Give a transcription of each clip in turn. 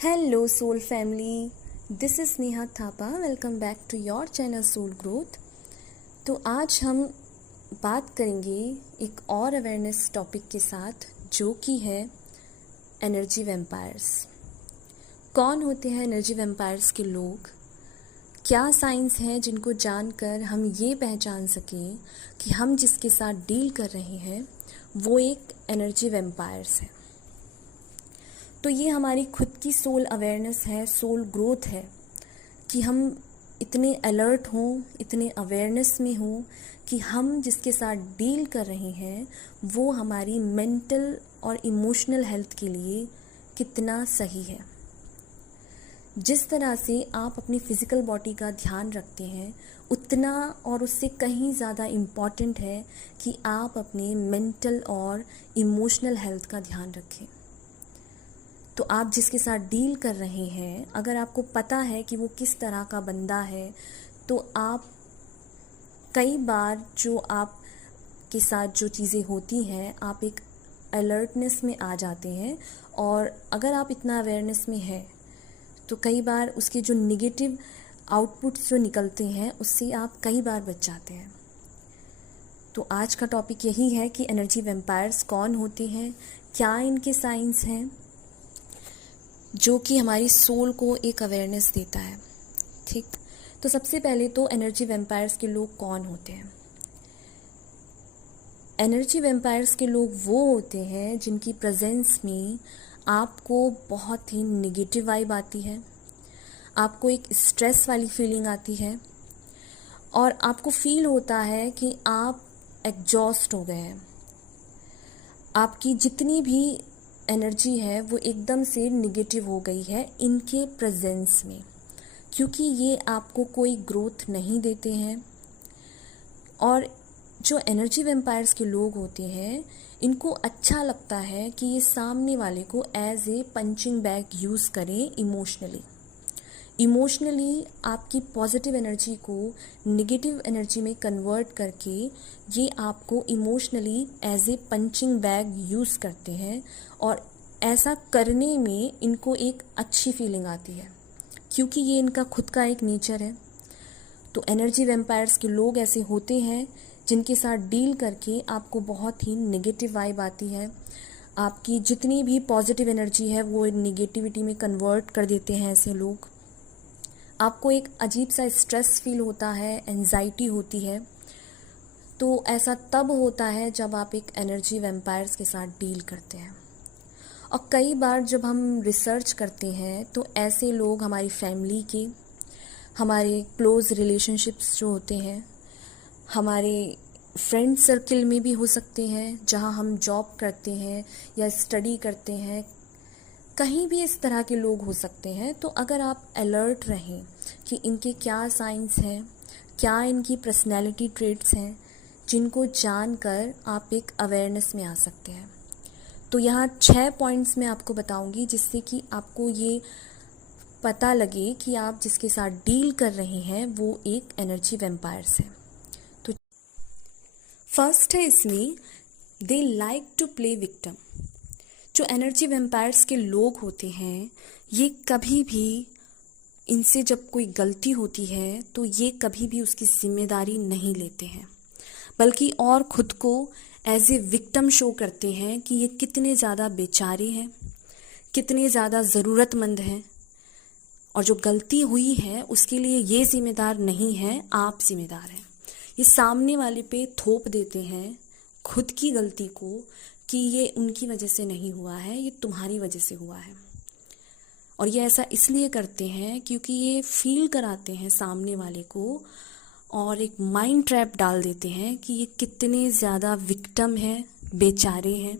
Hello soul family, this is Neha Thapa. Welcome back to your channel Soul Growth. तो आज हम बात करेंगे एक और अवेयरनेस टॉपिक के साथ जो कि है एनर्जी वैम्पायर्स। कौन होते हैं एनर्जी वैम्पायर्स के लोग, क्या साइंस हैं जिनको जानकर हम ये पहचान सकें कि हम जिसके साथ डील कर रहे हैं वो एक एनर्जी वैम्पायर्स है। तो ये हमारी खुद की सोल अवेयरनेस है, सोल ग्रोथ है कि हम इतने अलर्ट हों, इतने अवेयरनेस में हों कि हम जिसके साथ डील कर रहे हैं वो हमारी मेंटल और इमोशनल हेल्थ के लिए कितना सही है। जिस तरह से आप अपनी फिज़िकल बॉडी का ध्यान रखते हैं उतना और उससे कहीं ज़्यादा इम्पॉर्टेंट है कि आप अपने मेंटल और इमोशनल हेल्थ का ध्यान रखें। तो आप जिसके साथ डील कर रहे हैं, अगर आपको पता है कि वो किस तरह का बंदा है, तो आप कई बार जो आप के साथ जो चीज़ें होती हैं आप एक अलर्टनेस में आ जाते हैं। और अगर आप इतना अवेयरनेस में हैं तो कई बार उसके जो निगेटिव आउटपुट्स जो निकलते हैं उससे आप कई बार बच जाते हैं। तो आज का टॉपिक यही है कि एनर्जी वैम्पायर्स कौन होते हैं, क्या इनके साइंस हैं जो कि हमारी सोल को एक अवेयरनेस देता है। ठीक, तो सबसे पहले तो एनर्जी वैम्पायर्स के लोग कौन होते हैं। एनर्जी वैम्पायर्स के लोग वो होते हैं जिनकी प्रेजेंस में आपको बहुत ही नेगेटिव वाइब आती है, आपको एक स्ट्रेस वाली फीलिंग आती है और आपको फील होता है कि आप एग्जॉस्ट हो गए हैं। आपकी जितनी भी एनर्जी है वो एकदम से निगेटिव हो गई है इनके प्रेजेंस में, क्योंकि ये आपको कोई ग्रोथ नहीं देते हैं। और जो एनर्जी वैम्पायर्स के लोग होते हैं इनको अच्छा लगता है कि ये सामने वाले को as a punching bag use करें इमोशनली आपकी पॉजिटिव एनर्जी को नेगेटिव एनर्जी में कन्वर्ट करके ये आपको emotionally as a punching bag use करते हैं। और ऐसा करने में इनको एक अच्छी फीलिंग आती है क्योंकि ये इनका खुद का एक नेचर है। तो एनर्जी वैम्पायर्स के लोग ऐसे होते हैं जिनके साथ डील करके आपको बहुत ही नेगेटिव वाइब आती है। आपकी जितनी भी पॉजिटिव एनर्जी है वो नेगेटिविटी में कन्वर्ट कर देते हैं ऐसे लोग। आपको एक अजीब सा स्ट्रेस फील होता है, एंजाइटी होती है। तो ऐसा तब होता है जब आप एक एनर्जी वैम्पायर्स के साथ डील करते हैं। और कई बार जब हम रिसर्च करते हैं तो ऐसे लोग हमारी फैमिली के, हमारे क्लोज़ रिलेशनशिप्स जो होते हैं, हमारे फ्रेंड सर्कल में भी हो सकते हैं, जहाँ हम जॉब करते हैं या स्टडी करते हैं, कहीं भी इस तरह के लोग हो सकते हैं। तो अगर आप अलर्ट रहें कि इनके क्या साइंस हैं, क्या इनकी पर्सनैलिटी ट्रेट्स हैं, जिनको जानकर आप एक अवेयरनेस में आ सकते हैं। तो यहाँ 6 पॉइंट्स मैं आपको बताऊंगी जिससे कि आपको ये पता लगे कि आप जिसके साथ डील कर रहे हैं वो एक एनर्जी वैम्पायर्स है। तो फर्स्ट है इसमें, they like to play victim. जो एनर्जी वैम्पायर्स के लोग होते हैं ये कभी भी, इनसे जब कोई गलती होती है तो ये कभी भी उसकी जिम्मेदारी नहीं लेते हैं, बल्कि और खुद को एज ए विक्टिम शो करते हैं कि ये कितने ज़्यादा बेचारे हैं, कितने ज़्यादा ज़रूरतमंद हैं और जो गलती हुई है उसके लिए ये जिम्मेदार नहीं है, आप जिम्मेदार हैं। ये सामने वाले पे थोप देते हैं खुद की गलती को कि ये उनकी वजह से नहीं हुआ है, ये तुम्हारी वजह से हुआ है। और ये ऐसा इसलिए करते हैं क्योंकि ये फील कराते हैं सामने वाले को और एक माइंड ट्रैप डाल देते हैं कि ये कितने ज़्यादा विक्टिम हैं, बेचारे हैं।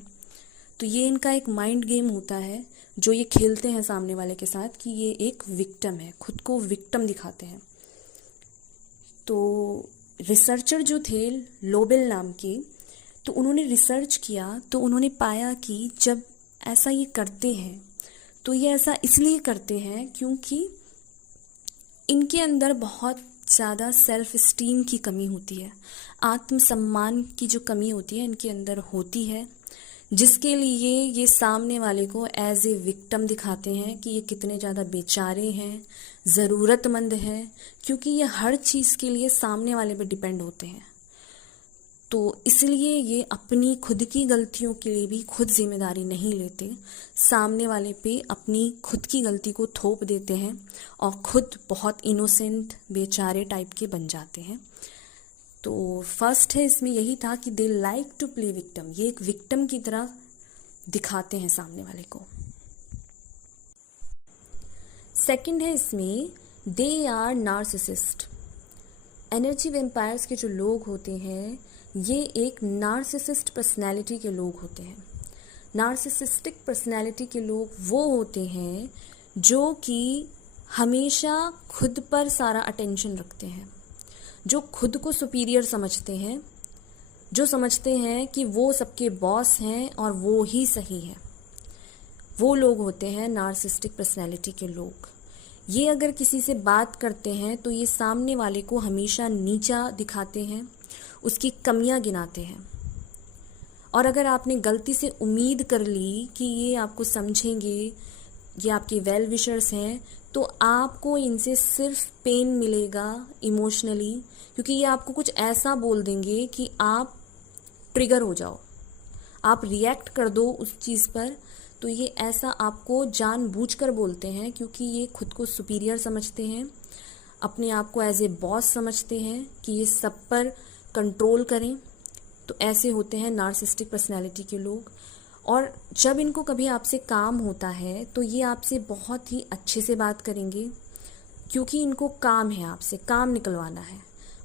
तो ये इनका एक माइंड गेम होता है जो ये खेलते हैं सामने वाले के साथ कि ये एक विक्टिम है, खुद को विक्टिम दिखाते हैं। तो रिसर्चर जो थे लोबेल नाम के, तो उन्होंने रिसर्च किया तो उन्होंने पाया कि जब ऐसा ये करते हैं तो ये ऐसा इसलिए करते हैं क्योंकि इनके अंदर बहुत ज़्यादा सेल्फ इस्टीम की कमी होती है, आत्मसम्मान की जो कमी होती है इनके अंदर होती है, जिसके लिए ये सामने वाले को एज ए विक्टिम दिखाते हैं कि ये कितने ज़्यादा बेचारे हैं, ज़रूरतमंद हैं, क्योंकि ये हर चीज़ के लिए सामने वाले पे डिपेंड होते हैं। तो इसलिए ये अपनी खुद की गलतियों के लिए भी खुद जिम्मेदारी नहीं लेते, सामने वाले पे अपनी खुद की गलती को थोप देते हैं और खुद बहुत इनोसेंट बेचारे टाइप के बन जाते हैं। तो फर्स्ट है इसमें यही था कि they like to play victim, ये एक विक्टिम की तरह दिखाते हैं सामने वाले को। सेकंड है इसमें they are narcissist. Energy vampires के जो लोग होते हैं ये एक नार्सिसिस्ट पर्सनैलिटी के लोग होते हैं। नार्सिसिस्टिक पर्सनैलिटी के लोग वो होते हैं जो कि हमेशा खुद पर सारा अटेंशन रखते हैं, जो खुद को सुपीरियर समझते हैं, जो समझते हैं कि वो सबके बॉस हैं और वो ही सही है। वो लोग होते हैं नार्सिसिस्टिक पर्सनैलिटी के लोग। ये अगर किसी से बात करते हैं तो ये सामने वाले को हमेशा नीचा दिखाते हैं, उसकी कमियां गिनाते हैं। और अगर आपने गलती से उम्मीद कर ली कि ये आपको समझेंगे, ये आपके वेल विशर्स हैं, तो आपको इनसे सिर्फ पेन मिलेगा इमोशनली, क्योंकि ये आपको कुछ ऐसा बोल देंगे कि आप ट्रिगर हो जाओ, आप रिएक्ट कर दो उस चीज़ पर। तो ये ऐसा आपको जानबूझकर बोलते हैं क्योंकि ये खुद को सुपीरियर समझते हैं, अपने आप को एज ए बॉस समझते हैं कि ये सब पर कंट्रोल करें। तो ऐसे होते हैं नार्सिसिस्टिक पर्सनैलिटी के लोग। और जब इनको कभी आपसे काम होता है तो ये आपसे बहुत ही अच्छे से बात करेंगे क्योंकि इनको काम है, आपसे काम निकलवाना है।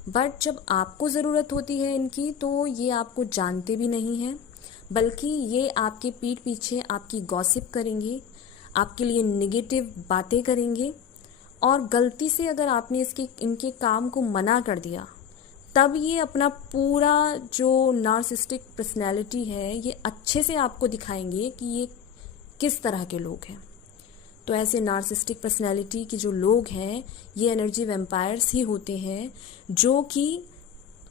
बट जब आपको ज़रूरत होती है इनकी तो ये आपको जानते भी नहीं हैं, बल्कि ये आपके पीठ पीछे आपकी गॉसिप करेंगे, आपके लिए नेगेटिव बातें करेंगे। और गलती से अगर आपने इनके काम को मना कर दिया तब ये अपना पूरा जो नार्सिसिस्टिक पर्सनैलिटी है ये अच्छे से आपको दिखाएंगे कि ये किस तरह के लोग हैं। तो ऐसे नार्सिसिस्टिक पर्सनैलिटी के जो लोग हैं ये एनर्जी वैम्पायर्स ही होते हैं, जो कि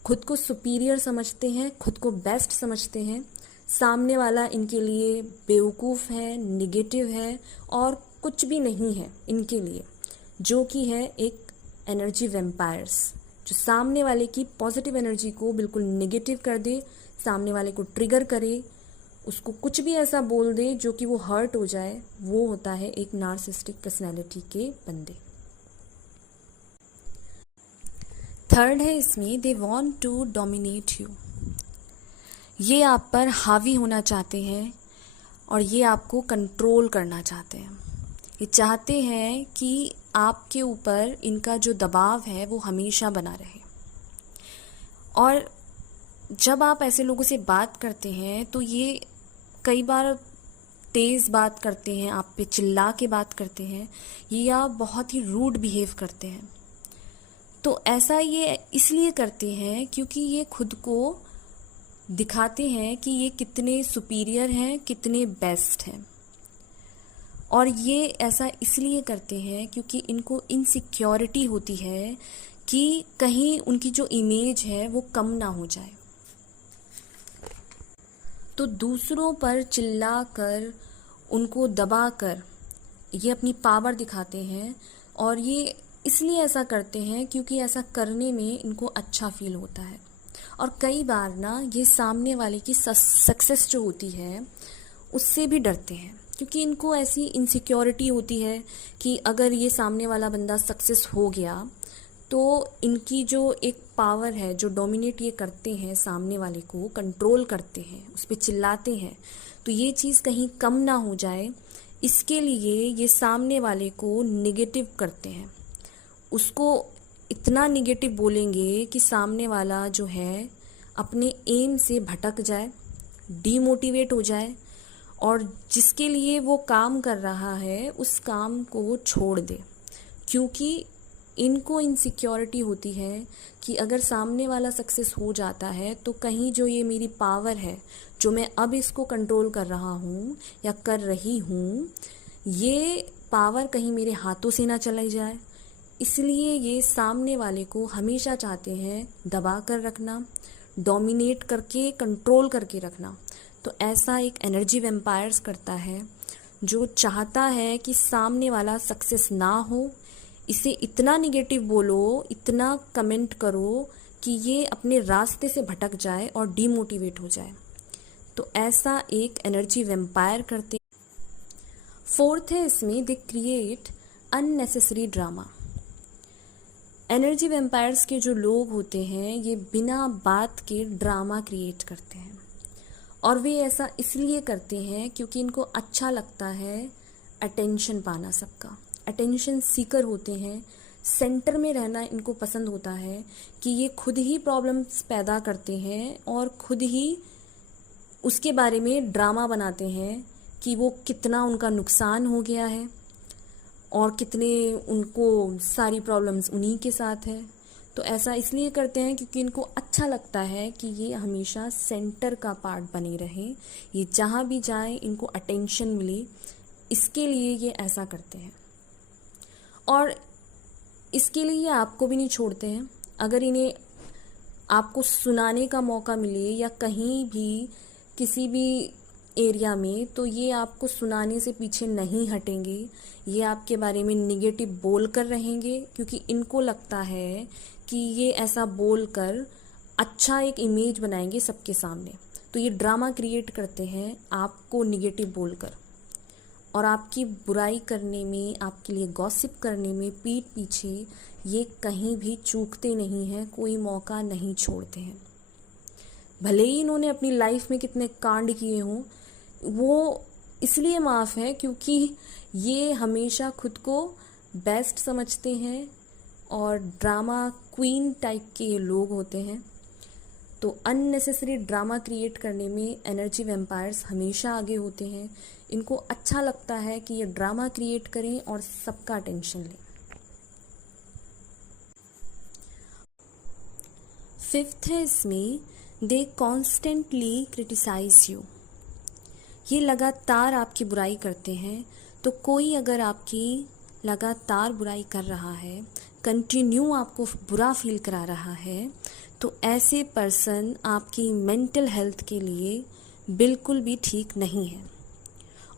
खुद को सुपीरियर समझते हैं, खुद को बेस्ट समझते हैं। सामने वाला इनके लिए बेवकूफ़ है, निगेटिव है और कुछ भी नहीं है इनके लिए, जो कि है एक एनर्जी वैम्पायर्स, जो सामने वाले की पॉजिटिव एनर्जी को बिल्कुल नेगेटिव कर दे, सामने वाले को ट्रिगर करे, उसको कुछ भी ऐसा बोल दे जो कि वो हर्ट हो जाए। वो होता है एक नार्सिसिस्टिक पर्सनैलिटी के बंदे। थर्ड है इसमें they want to dominate you. ये आप पर हावी होना चाहते हैं और ये आपको कंट्रोल करना चाहते हैं। ये चाहते हैं कि आपके ऊपर इनका जो दबाव है वो हमेशा बना रहे। और जब आप ऐसे लोगों से बात करते हैं तो ये कई बार तेज़ बात करते हैं, आप पे चिल्ला के बात करते हैं, या बहुत ही रूड बिहेव करते हैं। तो ऐसा ये इसलिए करते हैं क्योंकि ये खुद को दिखाते हैं कि ये कितने सुपीरियर हैं, कितने बेस्ट हैं। और ये ऐसा इसलिए करते हैं क्योंकि इनको इनसिक्योरिटी होती है कि कहीं उनकी जो इमेज है वो कम ना हो जाए। तो दूसरों पर चिल्लाकर, उनको दबाकर ये अपनी पावर दिखाते हैं। और ये इसलिए ऐसा करते हैं क्योंकि ऐसा करने में इनको अच्छा फील होता है। और कई बार ना ये सामने वाले की सक्सेस जो होती है उससे भी डरते हैं, क्योंकि इनको ऐसी इनसिक्योरिटी होती है कि अगर ये सामने वाला बंदा सक्सेस हो गया तो इनकी जो एक पावर है, जो डोमिनेट ये करते हैं, सामने वाले को कंट्रोल करते हैं, उस पर चिल्लाते हैं, तो ये चीज़ कहीं कम ना हो जाए, इसके लिए ये सामने वाले को नेगेटिव करते हैं। उसको इतना नेगेटिव बोलेंगे कि सामने वाला जो है अपने एम से भटक जाए, डीमोटिवेट हो जाए और जिसके लिए वो काम कर रहा है उस काम को वो छोड़ दे। क्योंकि इनको इनसिक्योरिटी होती है कि अगर सामने वाला सक्सेस हो जाता है तो कहीं जो ये मेरी पावर है, जो मैं अब इसको कंट्रोल कर रहा हूँ या कर रही हूँ, ये पावर कहीं मेरे हाथों से ना चली जाए। इसलिए ये सामने वाले को हमेशा चाहते हैं दबा कर रखना, डोमिनेट करके, कंट्रोल करके रखना, तो ऐसा एक एनर्जी वेम्पायर्स करता है जो चाहता है कि सामने वाला सक्सेस ना हो, इसे इतना निगेटिव बोलो, इतना कमेंट करो कि ये अपने रास्ते से भटक जाए और डीमोटिवेट हो जाए। तो ऐसा एक एनर्जी वेम्पायर करते। फोर्थ है इसमें, they create unnecessary drama. Energy vampires के जो लोग होते हैं ये बिना बात के ड्रामा क्रिएट करते हैं, और वे ऐसा इसलिए करते हैं क्योंकि इनको अच्छा लगता है अटेंशन पाना, सबका अटेंशन सीकर होते हैं, सेंटर में रहना इनको पसंद होता है कि ये खुद ही प्रॉब्लम्स पैदा करते हैं और खुद ही उसके बारे में ड्रामा बनाते हैं कि वो कितना उनका नुकसान हो गया है और कितने उनको सारी प्रॉब्लम्स उन्हीं के साथ है। तो ऐसा इसलिए करते हैं क्योंकि इनको अच्छा लगता है कि ये हमेशा सेंटर का पार्ट बने रहे, ये जहाँ भी जाए इनको अटेंशन मिले, इसके लिए ये ऐसा करते हैं। और इसके लिए ये आपको भी नहीं छोड़ते हैं। अगर इन्हें आपको सुनाने का मौका मिले या कहीं भी किसी भी एरिया में, तो ये आपको सुनाने से पीछे नहीं हटेंगे, ये आपके बारे में निगेटिव बोल कर रहेंगे क्योंकि इनको लगता है कि ये ऐसा बोलकर अच्छा एक इमेज बनाएंगे सबके सामने। तो ये ड्रामा क्रिएट करते हैं आपको निगेटिव बोलकर, और आपकी बुराई करने में, आपके लिए गॉसिप करने में पीठ पीछे ये कहीं भी चूकते नहीं हैं, कोई मौका नहीं छोड़ते हैं। भले ही इन्होंने अपनी लाइफ में कितने कांड किए हों, वो इसलिए माफ़ है क्योंकि ये हमेशा खुद को बेस्ट समझते हैं और ड्रामा क्वीन टाइप के ये लोग होते हैं। तो अननेसेसरी ड्रामा क्रिएट करने में एनर्जी वेम्पायर्स हमेशा आगे होते हैं। इनको अच्छा लगता है कि ये ड्रामा क्रिएट करें और सबका अटेंशन लें। फिफ्थ है इसमें, दे कॉन्स्टेंटली क्रिटिसाइज यू। ये लगातार आपकी बुराई करते हैं। तो कोई अगर आपकी लगातार बुराई कर रहा है, कंटिन्यू आपको बुरा फील करा रहा है, तो ऐसे पर्सन आपकी मेंटल हेल्थ के लिए बिल्कुल भी ठीक नहीं है।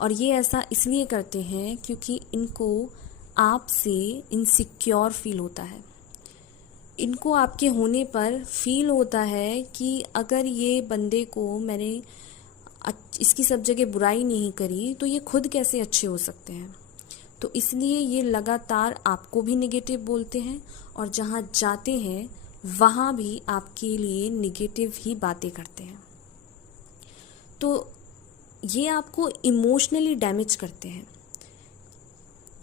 और ये ऐसा इसलिए करते हैं क्योंकि इनको आपसे इनसिक्योर फील होता है। इनको आपके होने पर फील होता है कि अगर ये बंदे को मैंने इसकी सब जगह बुराई नहीं करी तो ये खुद कैसे अच्छे हो सकते हैं। तो इसलिए ये लगातार आपको भी नेगेटिव बोलते हैं और जहाँ जाते हैं वहाँ भी आपके लिए नेगेटिव ही बातें करते हैं। तो ये आपको इमोशनली डैमेज करते हैं।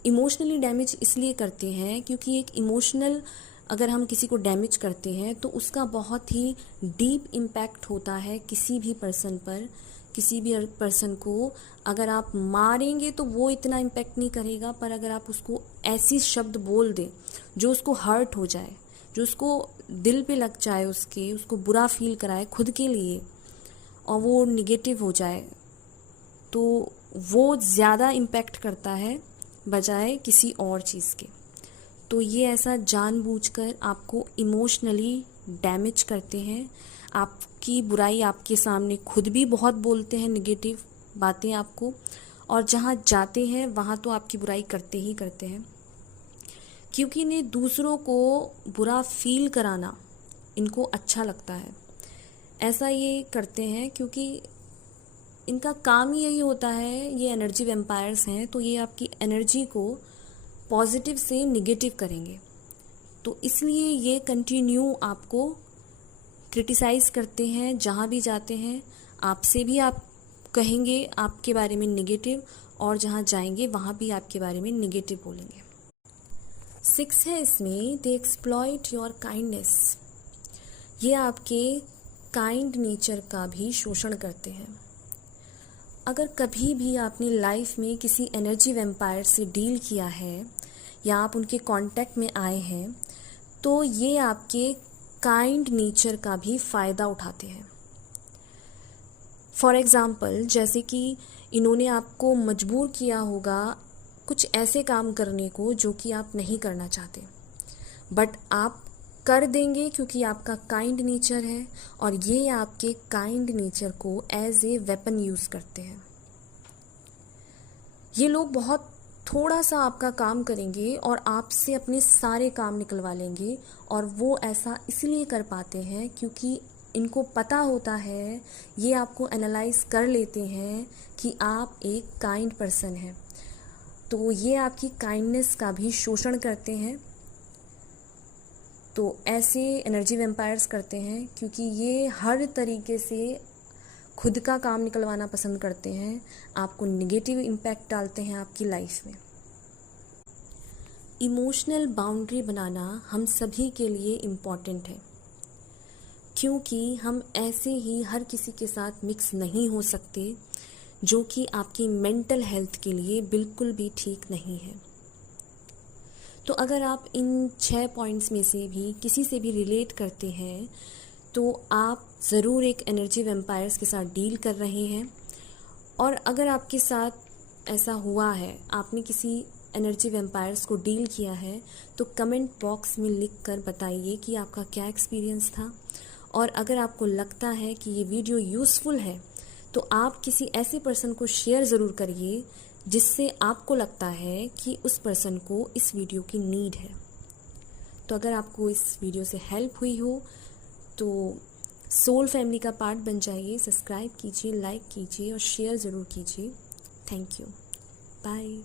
इमोशनली डैमेज इसलिए करते हैं क्योंकि एक इमोशनल अगर हम किसी को डैमेज करते हैं तो उसका बहुत ही डीप इम्पैक्ट होता है किसी भी पर्सन पर। किसी भी पर्सन को अगर आप मारेंगे तो वो इतना इम्पैक्ट नहीं करेगा, पर अगर आप उसको ऐसी शब्द बोल दें जो उसको हर्ट हो जाए, जो उसको दिल पे लग जाए, उसको बुरा फील कराए खुद के लिए और वो निगेटिव हो जाए, तो वो ज़्यादा इम्पैक्ट करता है बजाय किसी और चीज़ के। तो ये ऐसा जानबूझकर आपको इमोशनली डैमेज करते हैं। आपकी बुराई आपके सामने खुद भी बहुत बोलते हैं, नेगेटिव बातें आपको, और जहाँ जाते हैं वहाँ तो आपकी बुराई करते ही करते हैं क्योंकि इन्हें दूसरों को बुरा फील कराना इनको अच्छा लगता है। ऐसा ये करते हैं क्योंकि इनका काम ही यही होता है। ये एनर्जी वेम्पायर्स हैं, तो ये आपकी एनर्जी को पॉजिटिव से निगेटिव करेंगे। तो इसलिए ये कंटिन्यू आपको क्रिटिसाइज़ करते हैं। जहाँ भी जाते हैं आपसे भी आप कहेंगे आपके बारे में नेगेटिव, और जहाँ जाएंगे वहाँ भी आपके बारे में नेगेटिव बोलेंगे। 6 है इसमें, दे एक्सप्लॉइट योर काइंडनेस। ये आपके काइंड नेचर का भी शोषण करते हैं। अगर कभी भी आपने लाइफ में किसी एनर्जी वेम्पायर से डील किया है या आप उनके कांटेक्ट में आए हैं, तो ये आपके काइंड नेचर का भी फ़ायदा उठाते हैं। फॉर एग्ज़ाम्पल, जैसे कि इन्होंने आपको मजबूर किया होगा कुछ ऐसे काम करने को जो कि आप नहीं करना चाहते, बट आप कर देंगे क्योंकि आपका काइंड नेचर है और ये आपके काइंड नेचर को एज ए वेपन यूज़ करते हैं। ये लोग बहुत थोड़ा सा आपका काम करेंगे और आपसे अपने सारे काम निकलवा लेंगे, और वो ऐसा इसलिए कर पाते हैं क्योंकि इनको पता होता है, ये आपको एनालाइज कर लेते हैं कि आप एक काइंड पर्सन हैं, तो ये आपकी काइंडनेस का भी शोषण करते हैं। तो ऐसे एनर्जी वैम्पायर्स करते हैं क्योंकि ये हर तरीके से खुद का काम निकलवाना पसंद करते हैं, आपको नेगेटिव इम्पैक्ट डालते हैं आपकी लाइफ में। इमोशनल बाउंड्री बनाना हम सभी के लिए इम्पॉर्टेंट है, क्योंकि हम ऐसे ही हर किसी के साथ मिक्स नहीं हो सकते, जो कि आपकी मेंटल हेल्थ के लिए बिल्कुल भी ठीक नहीं है। तो अगर आप इन 6 पॉइंट्स में से भी किसी से भी रिलेट करते हैं, तो आप ज़रूर एक एनर्जी वैम्पायर्स के साथ डील कर रहे हैं। और अगर आपके साथ ऐसा हुआ है, आपने किसी एनर्जी वैम्पायर्स को डील किया है, तो कमेंट बॉक्स में लिख कर बताइए कि आपका क्या एक्सपीरियंस था। और अगर आपको लगता है कि ये वीडियो यूज़फुल है, तो आप किसी ऐसे पर्सन को शेयर ज़रूर करिए जिससे आपको लगता है कि उस पर्सन को इस वीडियो की नीड है। तो अगर आपको इस वीडियो से हेल्प हुई हो तो सोल फैमिली का पार्ट बन जाइए, सब्सक्राइब कीजिए, लाइक कीजिए और शेयर ज़रूर कीजिए। Thank you. बाय।